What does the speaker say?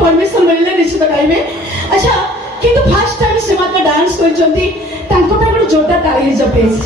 Permission मिलले निश्चित गाइबे। अच्छा किंतु फर्स्ट टाइम से मात्र डांस करचंती तांको पे जोरदार ताली हिसाब पेज।